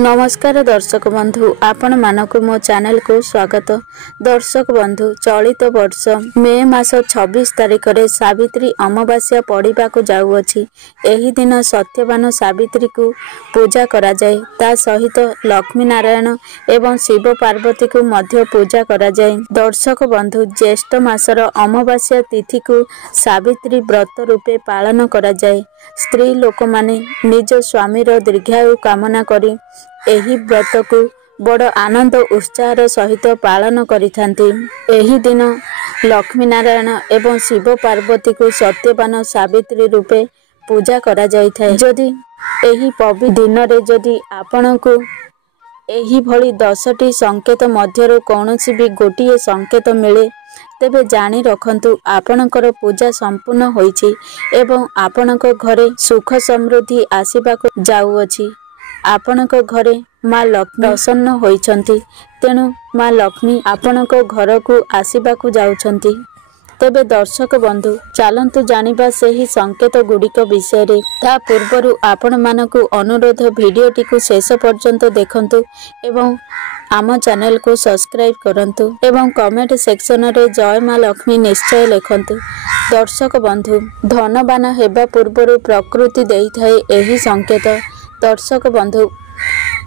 नमस्कार दर्शक बंधु आपण मानक मो चैनल को स्वागत। दर्शक बंधु चलित वर्ष मे मास 26 तारिख रे सावित्री अमावास्या पड़िबा को जाउअछि। एही दिन सत्यवान सावित्री को पूजा करा जाए। ता सहित लक्ष्मी नारायण एवं शिव पार्वती को मध्य पूजा करा जाए। दर्शक बंधु ज्येष्ठ मासर अमावास्या तिथि को सावित्री व्रत रूपे पालन करा जाए। स्त्री लोक माने निज स्वामीर दीर्घायु कामना करी एही व्रत को बड़ आनंद उत्साह सहित पालन करिथांती। एही दिन लक्ष्मी नारायण एवं शिव पार्वती को सत्यवान सावित्री रूपे पूजा करा जाइथाय। जदि एही पवित्र दिन रे जदि आपनको एही भली 10टी संकेत मध्यरु कौनसी भी गोटिए संकेत मिले तेबे जानी रखंतु आपणकर पूजा संपूर्ण होईछि एवं आपणक घरे सुख समृद्धि आसीबाको जाउअछि। आपणक घरे माँ लक्ष्मी प्रसन्न होइछंती, तेणु माँ लक्ष्मी आपणक घर को आसीबाको जाउछंती। तेबे दर्शक बंधु चलंतु जानिबा सेही संकेत गुड़िक विषय रे। ता पूर्वरु आपण मानकु अनुरोध भिडियोटी को शेष पर्यंत देखंतु एवं आम चैनल को सब्सक्राइब करंतु एवं कमेंट सेक्शन रे जय माँ लक्ष्मी निश्चय लिखंतु। दर्शक बंधु धनवान हेबा पूर्वरु प्रकृति देइथाय एही संकेत। दर्शक बंधु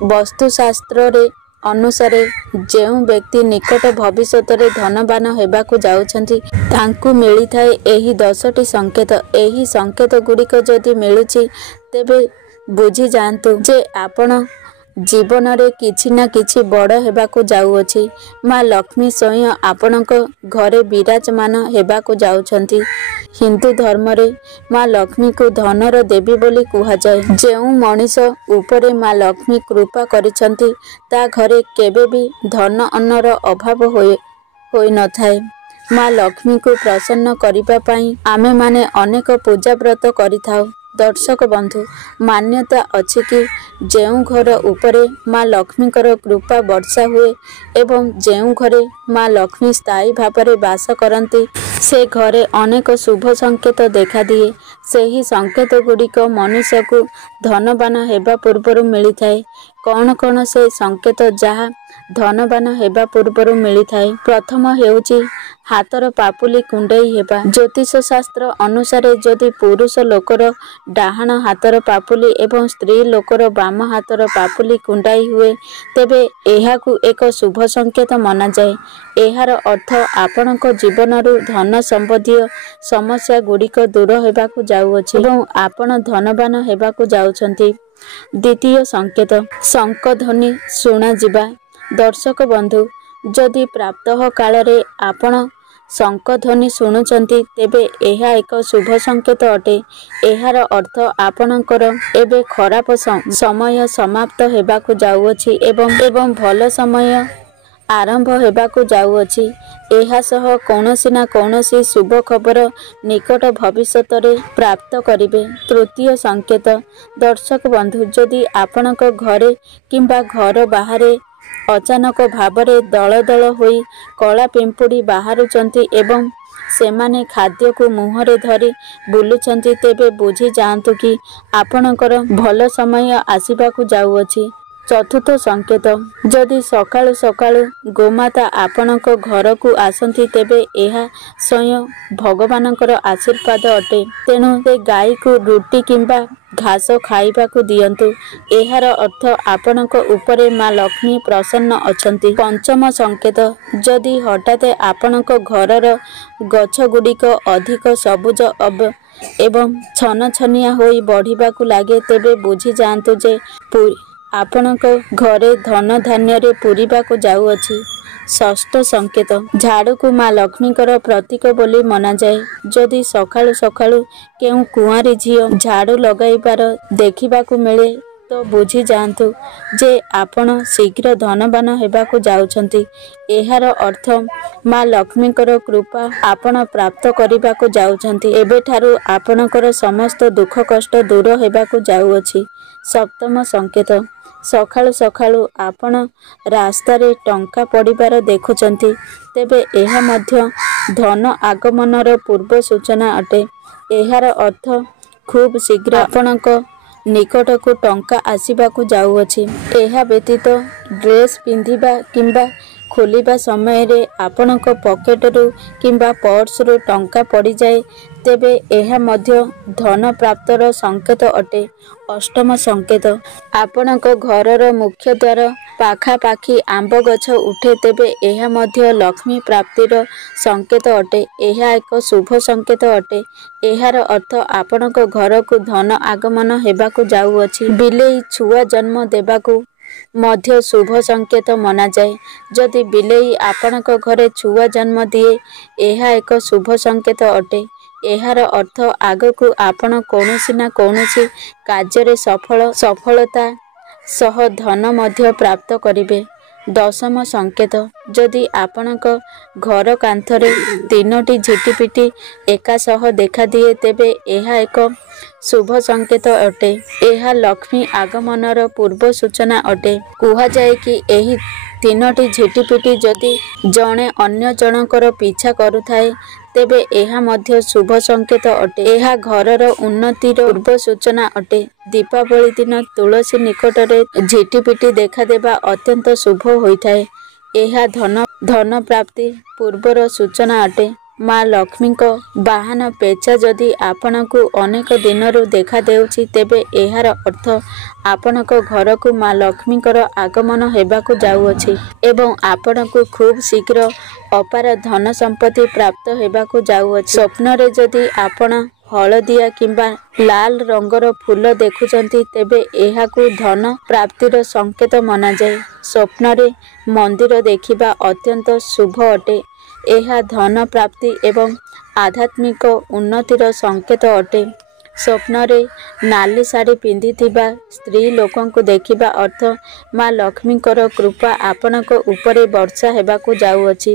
वस्तुशास्त्र रे अनुसारे जेउ व्यक्ति निकट भविष्यत रे धनवान हेबाकु जाउछंती तांकु मिली थाए एही 10टी संकेत। एही संकेत गुड़िक जदि मिलुछि तेबे बुझी जांतु जे आपण जीवन रे किछि ना किछि बड़ हेबाकु जाउअछि। माँ लक्ष्मी स्वयं आपणक घरे विराजमान हेबाकु जाउछंती। हिंदू धर्म रे माँ लक्ष्मी को धनर देवी बोली कुहा जाए। जेउ मनीष उपरे माँ लक्ष्मी कृपा करिछंती ता घरे केबे भी धन अन्नर अभाव होई न थाए। माँ लक्ष्मी को प्रसन्न करिबा पई आमे माने अनेक पूजा व्रत करिथाउ। दर्शक बंधु मान्यता अछि कि जेउ घर उपरे माँ लक्ष्मी कृपा वर्षा हुए एवं जेउ घरे माँ लक्ष्मी स्थायी भाव वास करती से घरे अनेक शुभ संकेत देखा दिए। सेही संकेत गुड़िक मनुष्य को धनवान हेबा पूर्वरु मिली थाए। कौन कौन से संकेत जहा धनवान हेबा पूर्वरु मिली थाए। प्रथम हेउची हाथर पापुली कुंडई हेबा। ज्योतिष शास्त्र अनुसार जदि पुरुष लोकर डाहाण हाथर पापुली एवं स्त्री लोकर बाम हाथर पापुली कुंडाई हुए तेबे एहाकु एक शुभ संकेत मना जाए। एहार अर्थ आपणक जीवनरु धन संबंधी समस्या गुड़िक दूर हेबाकु जाउअछि एवं आपण धनवान हेबाकु जाउछंती। द्वितीय संकेत शंख ध्वनि शुणा जिबा। दर्शक बंधु जदि प्राप्तः काल रे आपण शंख ध्वनि शुणुचंती तेबे एहा एक शुभ संकेत अटे। एहार अर्थ आपणकर एबे खराब समय समाप्त हेबाकु जाउअछि एवं भल समय आरंभ हेबाकु जाउअछि। एहा सह कौनसी ना कौनसी शुभ खबर निकट भविष्यत रे प्राप्त करिवे। तृतीय संकेत दर्शक बंधु जदि आपणक घरे किंबा घर बाहरे अचानक भावरे दल दल होई कला पिंपुड़ी बाहरुचंती एवं सेमाने खाद्य को मुहरे धरी बुलुचंती तेबे बुझी जांतु कि आपणकर भल समय आसीबाकु जाउअछि। चतुर्थ संकेत जदि सकाळु सकाळु गोमाता आपणक घर को आसंती तेबे एहा स्वयं भगवानकर आशीर्वाद अटे। तेणु से गाई को रुटी किंबा घास खाइबा को दियंतु। एहार अर्थ आपणक उपरे माँ लक्ष्मी प्रसन्न अछंती। पंचम संकेत जदि हठात आपणक घरर गछ गुड़िक अधिक सबुज एवं छनछनिया होई बढ़िबाकु लागे तेबे बुझी जांतु जे आपणक घरे धन धान्य रे पूरिबाकु जाउअछि। षष्ठ संकेत झाड़ू को माँ लक्ष्मीकर प्रतीक बोली मना जाए। जदि सकाळु सकाळु केउ कुआरी झियो झाड़ू लगाइबार देखिबाकु मिले तो बुझी जांतु जे आपण शीघ्र धनवान हेबाकु जाउछंती। एहार अर्थ माँ लक्ष्मीकर कृपा आपण प्राप्त करिबाकु जाउछंती। एबेठारु आपणकर समस्त दुख कष्ट दूर हेबाकु जाउअछि। सप्तम संकेत सकाळु सकाळु आपण रास्ता रे टंका पड़िबार देखुचंती तेबे एहा मध्य धन आगमनर पूर्व सूचना अटे। एहार अर्थ खूब शीघ्र आपणक ନିକଟକୁ ଟଙ୍କା ଆସିବାକୁ ଯାଉଅଛି। ଏହା ବ୍ୟତୀତ ଡ୍ରେସ୍ ପିନ୍ଧିବା କିମ୍ବା ଖୋଲିବା ସମୟରେ ଆପଣଙ୍କ ପକେଟରୁ କିମ୍ବା ପର୍ସରୁ ଟଙ୍କା ପଡ଼ିଯାଏ, ତେବେ ଏହା ମଧ୍ୟ ଧନ ପ୍ରାପ୍ତର ସଂକେତ ଅଟେ। ଅଷ୍ଟମ ସଂକେତ, ଆପଣଙ୍କ ଘରର ମୁଖ୍ୟ ଦ୍ୱାର ପାଖାପାଖି ଆମ୍ବ ଗଛ ଉଠେ, ତେବେ ଏହା ମଧ୍ୟ ଲକ୍ଷ୍ମୀ ପ୍ରାପ୍ତିର ସଂକେତ ଅଟେ। ଏହା ଏକ ଶୁଭ ସଂକେତ ଅଟେ। ଏହାର ଅର୍ଥ ଆପଣଙ୍କ ଘରକୁ ଧନ ଆଗମନ ହେବାକୁ ଯାଉଅଛି। ବିଲେଇ ଛୁଆ ଜନ୍ମ ଦେବାକୁ ମଧ୍ୟ ଶୁଭ ସଂକେତ ମନାଯାଏ। ଯଦି ବିଲେଇ ଆପଣଙ୍କ ଘରେ ଛୁଆ ଜନ୍ମ ଦିଏ, ଏହା ଏକ ଶୁଭ ସଂକେତ ଅଟେ। ଏହାର ଅର୍ଥ ଆଗକୁ ଆପଣ କୌଣସି ନା କୌଣସି କାର୍ଯ୍ୟରେ ସଫଳତା ସହ ଧନ ମଧ୍ୟ ପ୍ରାପ୍ତ କରିବେ। ଦଶମ ସଂକେତ, ଯଦି ଆପଣଙ୍କ ଘର କାନ୍ଥରେ 3ଟି ଝିଟିପିଟି ଏକା ସହ ଦେଖାଦିଏ, ତେବେ ଏହା ଏକ ଶୁଭ ସଂକେତ ଅଟେ। ଏହା ଲକ୍ଷ୍ମୀ ଆଗମନର ପୂର୍ବ ସୂଚନା ଅଟେ। କୁହାଯାଏ କି ଏହି 3ଟି ଝିଟିପିଟି ଯଦି ଜଣେ ଅନ୍ୟ ଜଣଙ୍କର ପିଛା କରୁଥାଏ, ତେବେ ଏହା ମଧ୍ୟ ଶୁଭ ସଂକେତ ଅଟେ। ଏହା ଘରର ଉନ୍ନତିର ପୂର୍ବ ସୂଚନା ଅଟେ। ଦୀପାବଳି ଦିନ ତୁଳସୀ ନିକଟରେ ଝିଟିପିଟି ଦେଖାଦେବା ଅତ୍ୟନ୍ତ ଶୁଭ ହୋଇଥାଏ। ଏହା ଧନ ପ୍ରାପ୍ତି ପୂର୍ବର ସୂଚନା ଅଟେ। ମା ଲକ୍ଷ୍ମୀଙ୍କ ବାହନ ପେଚା ଯଦି ଆପଣଙ୍କୁ ଅନେକ ଦିନରୁ ଦେଖାଦେଉଛି, ତେବେ ଏହାର ଅର୍ଥ ଆପଣଙ୍କ ଘରକୁ ମା ଲକ୍ଷ୍ମୀଙ୍କର ଆଗମନ ହେବାକୁ ଯାଉଅଛି ଏବଂ ଆପଣଙ୍କୁ ଖୁବ୍ ଶୀଘ୍ର ଅପାର ଧନ ସମ୍ପତ୍ତି ପ୍ରାପ୍ତ ହେବାକୁ ଯାଉଅଛି। ସ୍ୱପ୍ନରେ ଯଦି ଆପଣ ହଳଦିଆ କିମ୍ବା ଲାଲ ରଙ୍ଗର ଫୁଲ ଦେଖୁଛନ୍ତି, ତେବେ ଏହାକୁ ଧନ ପ୍ରାପ୍ତିର ସଂକେତ ମନାଯାଏ। ସ୍ୱପ୍ନରେ ମନ୍ଦିର ଦେଖିବା ଅତ୍ୟନ୍ତ ଶୁଭ ଅଟେ। ଏହା ଧନ ପ୍ରାପ୍ତି ଏବଂ ଆଧ୍ୟାତ୍ମିକ ଉନ୍ନତିର ସଂକେତ ଅଟେ। ସ୍ୱପ୍ନରେ ନାଲି ଶାଢ଼ୀ ପିନ୍ଧିଥିବା ସ୍ତ୍ରୀ ଲୋକଙ୍କୁ ଦେଖିବା ଅର୍ଥ ମା ଲକ୍ଷ୍ମୀଙ୍କର କୃପା ଆପଣଙ୍କ ଉପରେ ବର୍ଷା ହେବାକୁ ଯାଉଅଛି।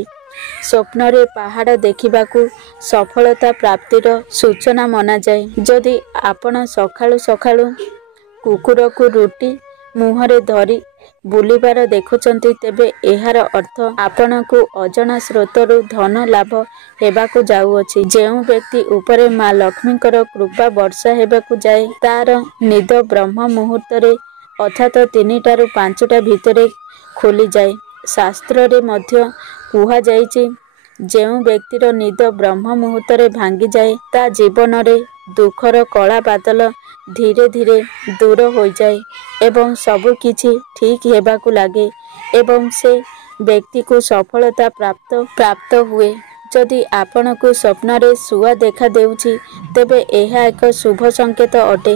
ସ୍ୱପ୍ନରେ ପାହାଡ଼ ଦେଖିବାକୁ ସଫଳତା ପ୍ରାପ୍ତିର ସୂଚନା ମନାଯାଏ। ଯଦି ଆପଣ ସକାଳୁ ସକାଳୁ କୁକୁରକୁ ରୁଟି ମୁହଁରେ ଧରି ବୁଲିବାର ଦେଖୁଛନ୍ତି, ତେବେ ଏହାର ଅର୍ଥ ଆପଣଙ୍କୁ ଅଜଣା ସ୍ରୋତରୁ ଧନ ଲାଭ ହେବାକୁ ଯାଉଅଛି। ଯେଉଁ ବ୍ୟକ୍ତି ଉପରେ ମା ଲକ୍ଷ୍ମୀଙ୍କର କୃପା ବର୍ଷା ହେବାକୁ ଯାଏ, ତାର ନିଦ ବ୍ରହ୍ମ ମୁହୂର୍ତ୍ତରେ ଅର୍ଥାତ୍ 3ଟାରୁ 5ଟା ଭିତରେ ଖୋଲିଯାଏ। ଶାସ୍ତ୍ରରେ ମଧ୍ୟ କୁହାଯାଇଛି, ଯେଉଁ ବ୍ୟକ୍ତିର ନିଦ ବ୍ରହ୍ମ ମୁହୂର୍ତ୍ତରେ ଭାଙ୍ଗିଯାଏ, ତା ଜୀବନରେ ଦୁଃଖର କଳା ବାଦଲ ଧୀରେ ଧୀରେ ଦୂର ହୋଇଯାଏ ଏବଂ ସବୁ କିଛି ଠିକ୍ ହେବାକୁ ଲାଗେ ଏବଂ ସେ ବ୍ୟକ୍ତିକୁ ସଫଳତା ପ୍ରାପ୍ତ ହୁଏ। ଯଦି ଆପଣଙ୍କୁ ସ୍ୱପ୍ନରେ ଶୁଆ ଦେଖାଦେଉଛି, ତେବେ ଏହା ଏକ ଶୁଭ ସଂକେତ ଅଟେ।